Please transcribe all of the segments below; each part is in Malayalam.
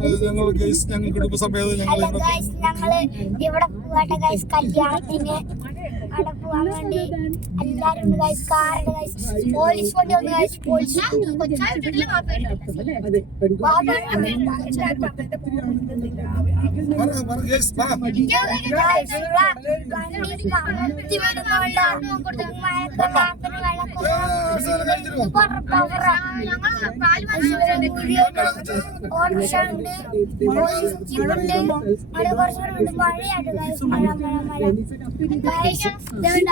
ഞങ്ങൾ കുടുംബസമേതം ഞങ്ങൾ ഇവിടെ പോവാട്ടെ ഗൈസ്, കല്യാണത്തിന് അവിടെ പോവാൻ വേണ്ടി എല്ലാരും ഉണ്ട് ഗൈസ്. കാറുണ്ട് ഗൈസ്, പോലീസ് വണ്ടി വന്നു ഗൈസ്. പോലീസ് മഴയാണ് ഗൈസ്, മഴ മഴ മഴ ഗൈസ്.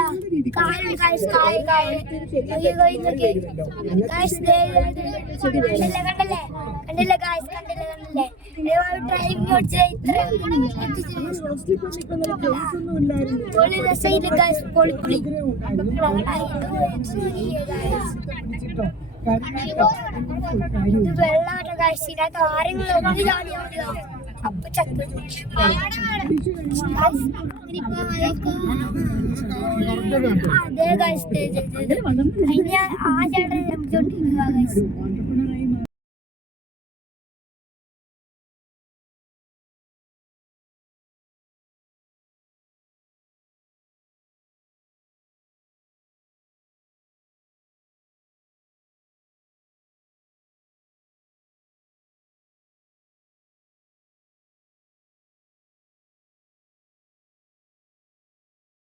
വെള്ളാട്ട ഗൈസ്, ഇതിനകത്ത് ആരെങ്കിലും അപ്പൊ ചക്ക അതേ ഗൈസ്. ആ ചേട്ടൻ